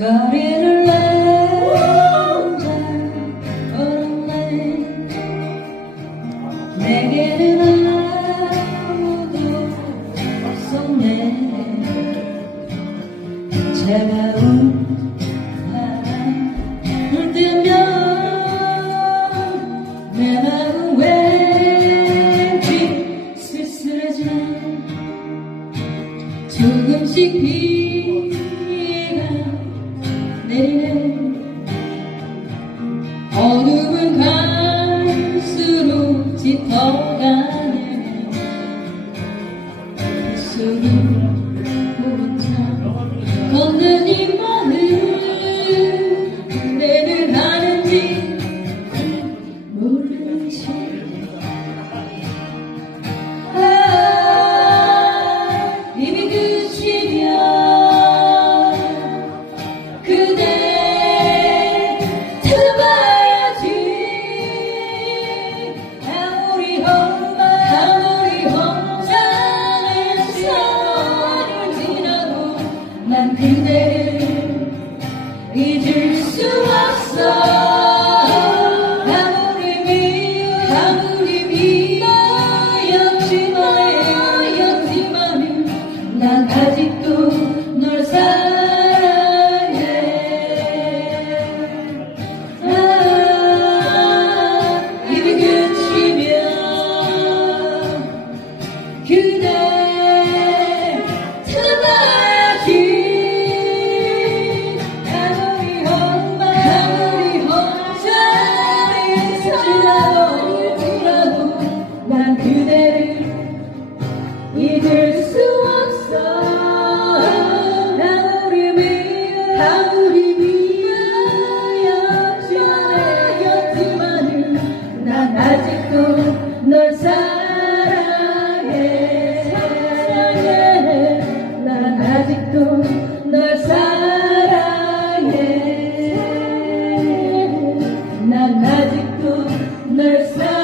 거리를 혼자 걸었네 내게는 아무도 없었네. 차가운 바람을 뜨면 내 마음 왠지 쓸쓸해지네 조금씩 비가 내리네 어둠은 갈수록 짙어가 그대를 잊을 수 없어. 아무리 미워 아무리 미워. 잊을 수 없어. 나를 위해 나를 위하여 주만의 곁지만은 난 아직도 널 사랑해. 난 아직도 널 사랑해. 난 아직도 널 사랑해.